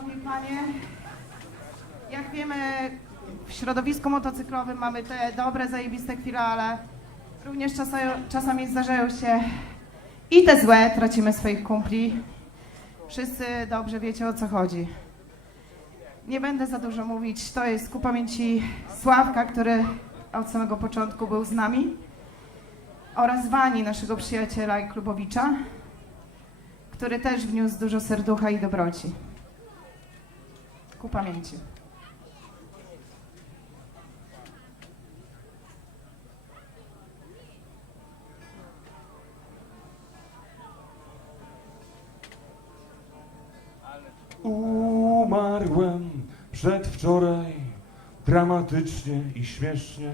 Szanowni Panie, jak wiemy, w środowisku motocyklowym mamy te dobre, zajebiste chwile, ale również czasami, czasami zdarzają się i te złe, tracimy swoich kumpli. Wszyscy dobrze wiecie o co chodzi. Nie będę za dużo mówić, to jest ku pamięci Sławka, który od samego początku był z nami oraz Wani, naszego przyjaciela i klubowicza, który też wniósł dużo serducha i dobroci. Ku pamięci. Umarłem przedwczoraj dramatycznie i śmiesznie.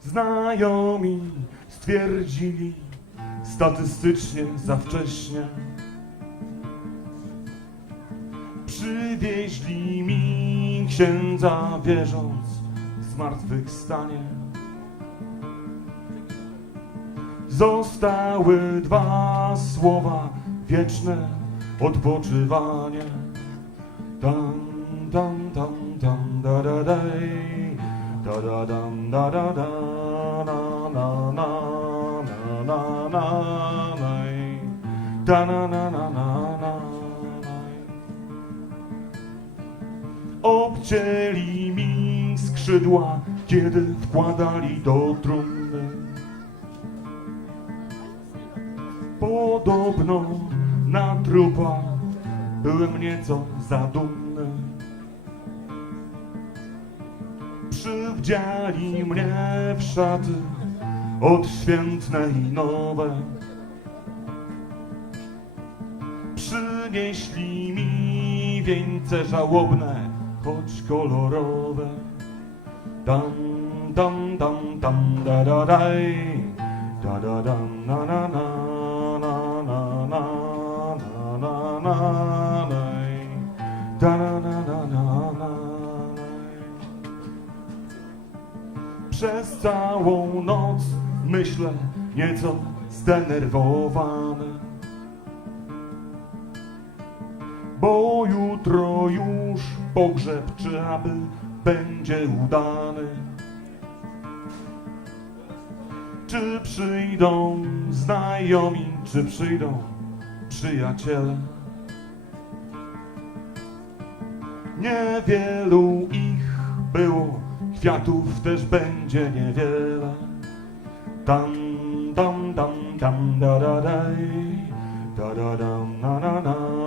Znajomi stwierdzili statystycznie za wcześnie. Przywieźli mi księdza wierząc zmartwychwstanie. Zostały dwa słowa wieczne odpoczywanie. Tam, tam, tam, tam, da, da, daj. Da, da, dam, da, da, da, na, na, na, na, na, na, na, na, na, na, na, Obcięli mi skrzydła, kiedy wkładali do trumny. Podobno na trupa byłem nieco zadumny. Przywdziali mnie w szaty odświętne i nowe. Przynieśli mi wieńce żałobne, choć kolorowe. Dam, dam, dam, dam, da, da, daj. Da, da, dam, na, na, na, na, na, na, na, na, na, daj. Da, na, na, na, na, na. Przez całą noc myślę nieco zdenerwowany. Bo jutro już pogrzeb czy aby będzie udany. Czy przyjdą znajomi, czy przyjdą przyjaciele? Niewielu ich było, kwiatów też będzie niewiele. Tam, tam, tam, tam, da, da, daj. Da, da, dam, na, na, na,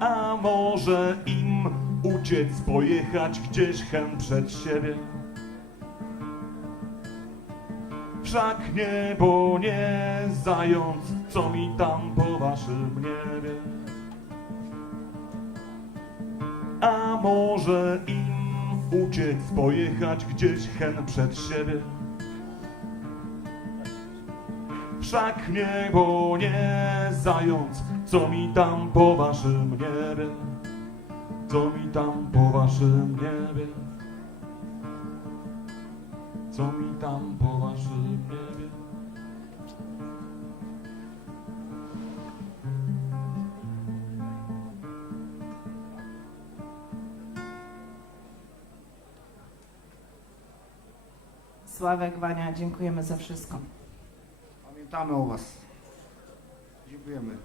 a może im uciec, pojechać gdzieś chem przed siebie? Wszak niebo nie zając, co mi tam po waszym niebie? A może im uciec, pojechać gdzieś hen przed siebie? Wszak niebo nie zając, co mi tam po waszym niebie? Co mi tam po waszym niebie? Co mi tam po waszym niebie? Sławek, Wania, dziękujemy za wszystko. Pamiętamy o Was. Dziękujemy.